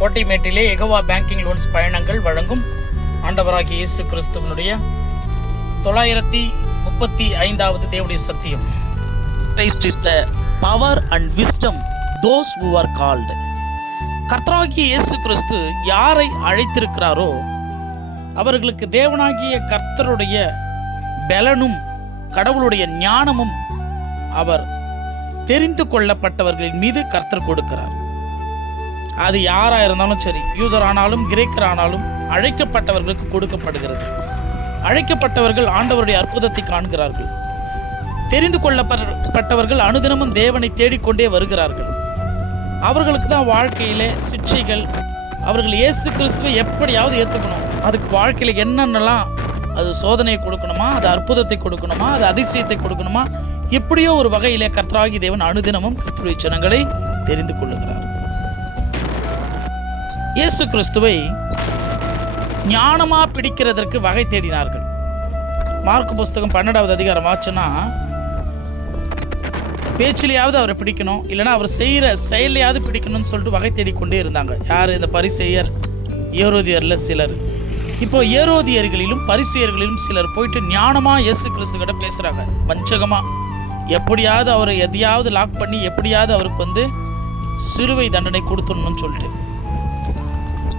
கோட்டைமேட்டிலே Jehovah banking loans பயணங்கள் வழங்கும் ஆண்டவராகிய இயேசு கிறிஸ்துவனுடைய 935வது தேவனுடைய சத்தியம். Christ is the power and wisdom those who are called. கர்த்தராகிய இயேசு கிறிஸ்து யாரை அழைத்திருக்கிறாரோ அவர்களுக்கு தேவனாகிய கர்த்தருடைய பலனும் கடவுளுடைய ஞானமும் அவர் தெரிந்து கொள்ளப்பட்டவர்களின் மீது கர்த்தர் கொடுக்கிறார். அது யாரா இருந்தாலும் சரி, யூதரானாலும் கிரேக்கரானாலும் அழைக்கப்பட்டவர்களுக்கு கொடுக்கப்படுகிறது. அழைக்கப்பட்டவர்கள் ஆண்டவருடைய அற்புதத்தை காண்கிறார்கள். தெரிந்து கொள்ளப்பட்டவர்கள் அனுதினமும் தேவனை தேடிக்கொண்டே வருகிறார்கள். அவர்களுக்கு தான் வாழ்க்கையிலே சிக்ஷைகள். அவர்கள் இயேசு கிறிஸ்துவை எப்படியாவது ஏற்றுக்கணும். அதுக்கு வாழ்க்கையில் என்னென்னலாம், அது சோதனையை கொடுக்கணுமா, அது அற்புதத்தை கொடுக்கணுமா, அது அதிசயத்தை கொடுக்கணுமா, எப்படியோ ஒரு வகையிலே கர்த்தராகிய தேவன் அனுதினமும் கர்த்தருடைய ஜனங்களை தெரிந்து கொள்ளுகிறார். இயேசு கிறிஸ்துவை ஞானமா பிடிக்கிறதற்கு வகை தேடினார்கள். மார்க்கு புஸ்தகம் 12வது அதிகாரம் ஆச்சுன்னா, பேச்சிலையாவது அவரை பிடிக்கணும், இல்லைனா அவர் செய்கிற செயலையாவது பிடிக்கணும்னு சொல்லிட்டு வகை தேடிக்கொண்டே இருந்தாங்க. யார்? இந்த பரிசேயர், ஏரோதியரில் சிலர். இப்போ ஏரோதியர்களிலும் பரிசேயர்களிலும் சிலர் போயிட்டு ஞானமாக இயேசு கிறிஸ்து கிட்ட பேசுகிறாங்க. வஞ்சகமாக எப்படியாவது அவரை எதையாவது லாக் பண்ணி எப்படியாவது அவருக்கு சிலுவை தண்டனை கொடுத்துடணும்னு சொல்லிட்டு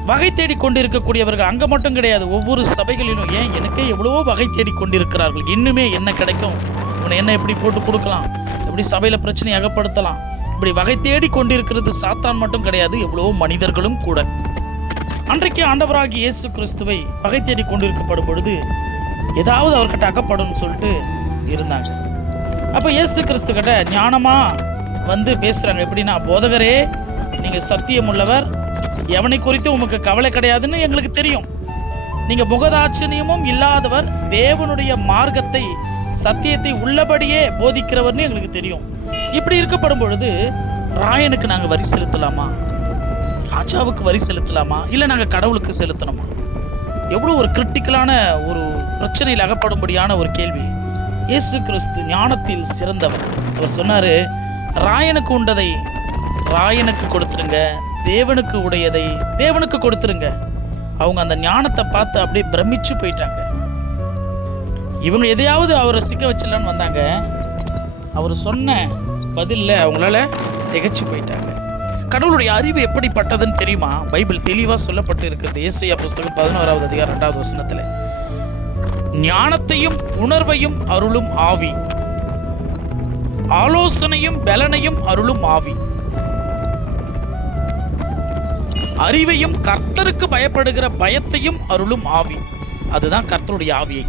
வகை தேடி கொண்டு இருக்கக்கூடியவர்கள் அங்கே மட்டும் கிடையாது, ஒவ்வொரு சபைகளிலும். ஏன், எனக்கே எவ்வளவோ வகை தேடி கொண்டிருக்கிறார்கள். இன்னுமே என்ன கிடைக்கும், உன்னை என்ன எப்படி போட்டு கொடுக்கலாம், எப்படி சபையில் பிரச்சனை அகப்படுத்தலாம், இப்படி வகை தேடி கொண்டிருக்கிறது சாத்தான் மட்டும் கிடையாது, எவ்வளவோ மனிதர்களும் கூட. அன்றைக்கு ஆண்டவராகிய இயேசு கிறிஸ்துவை வகை தேடி கொண்டிருக்கப்படும் பொழுது ஏதாவது அவர்கிட்ட அகப்படும் சொல்லிட்டு இருந்தாங்க. அப்போ இயேசு கிறிஸ்து கிட்ட ஞானமாக பேசுகிறாங்க. எப்படின்னா, போதகரே, நீங்கள் சத்தியம் உள்ளவர், எவனை குறித்து உமக்கு கவலை கிடையாதுன்னு எங்களுக்கு தெரியும். நீங்கள் முகதாட்சணியமும் இல்லாதவர், தேவனுடைய மார்க்கத்தை சத்தியத்தை உள்ளபடியே போதிக்கிறவர்னு எங்களுக்கு தெரியும். இப்படி இருக்கப்படும் பொழுது ராயனுக்கு நாங்கள் வரி செலுத்தலாமா, ராஜாவுக்கு வரி செலுத்தலாமா, இல்லை நாங்கள் கடவுளுக்கு செலுத்தணுமா? எவ்வளோ ஒரு கிரிட்டிக்கலான ஒரு பிரச்சனையில் அகப்படும்படியான ஒரு கேள்வி. இயேசு கிறிஸ்து ஞானத்தில் சிறந்தவர். அவர் சொன்னார், ராயனுக்கு உண்டதை ராயனுக்கு கொடுத்துருங்க, தேவனுக்கு உடையதை தேவனுக்கு கொடுத்துருங்க. அவங்க அந்த ஞானத்தை பார்த்து அப்படியே பிரமிச்சு போயிட்டாங்க. இவங்க எதையாவது அவரை சிக்க வச்சிடலான்னு வந்தாங்க. அவர் சொன்ன பதிலில் அவங்களால திகைச்சு போயிட்டாங்க. கடவுளுடைய அறிவு எப்படிப்பட்டதுன்னு தெரியுமா? பைபிள் தெளிவாக சொல்லப்பட்டு இருக்கிறது. ஏசாயா புஸ்தகம் 11வது அதிகாரம் 2வது வசனத்தில், ஞானத்தையும் உணர்வையும் அருளும் ஆவி, ஆலோசனையும் பலனையும் அருளும் ஆவி, அறிவையும் கர்த்தருக்கு பயப்படுகிற பயத்தையும் அருளும் ஆவி. அதுதான் கர்த்தருடைய ஆவியை.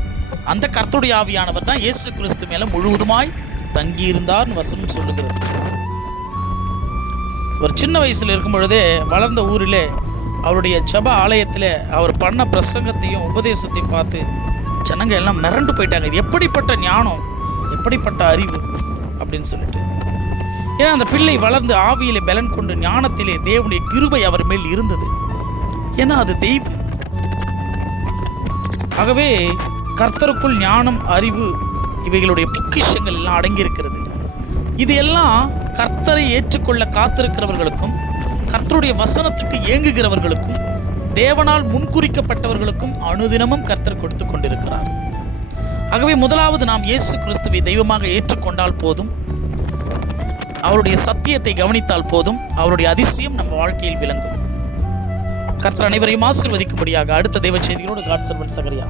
அந்த கர்த்தருடைய ஆவியானவர் தான் இயேசு கிறிஸ்து மேல முழுவதுமாய் தங்கியிருந்தார்னு வசனம் சொல்லுகிறது. ஒரு சின்ன வயசுல இருக்கும் பொழுதே வளர்ந்த ஊரிலே அவருடைய ஜெப ஆலயத்தில் அவர் பண்ண பிரசங்கத்தையும் உபதேசத்தையும் பார்த்து ஜனங்க எல்லாம் மிரண்டு போயிட்டாங்க. இது எப்படிப்பட்ட ஞானம், எப்படிப்பட்ட அறிவு அப்படின்னு சொல்லிட்டு. ஏன்னா அந்த பிள்ளை வளர்ந்து ஆவியிலே பலன் கொண்டு ஞானத்திலே தேவனுடைய கிருபை அவர் மேல் இருந்தது. ஏன்னா அது தெய்வம். ஆகவே கர்த்தருக்குள் ஞானம், அறிவு, இவைகளுடைய பொக்கிஷங்கள் எல்லாம் அடங்கியிருக்கிறது. இது எல்லாம் கர்த்தரை ஏற்றுக்கொள்ள காத்திருக்கிறவர்களுக்கும், கர்த்தருடைய வசனத்துக்கு ஏங்குகிறவர்களுக்கும், தேவனால் முன்குறிக்கப்பட்டவர்களுக்கும் அனுதினமும் கர்த்தர் கொடுத்து கொண்டிருக்கிறார். ஆகவே முதலாவது நாம் இயேசு கிறிஸ்துவை தெய்வமாக ஏற்றுக்கொண்டால் போதும், அவருடைய சத்தியத்தை கவனித்தால் போதும், அவருடைய அதிசயம் நம்ம வாழ்க்கையில் விளங்கும். கர்த்தர் அனைவரையும் ஆசீர்வதிக்கும்படியாக அடுத்த தெய்வ செய்திகளோடு காட் சர்வன் சகரியா.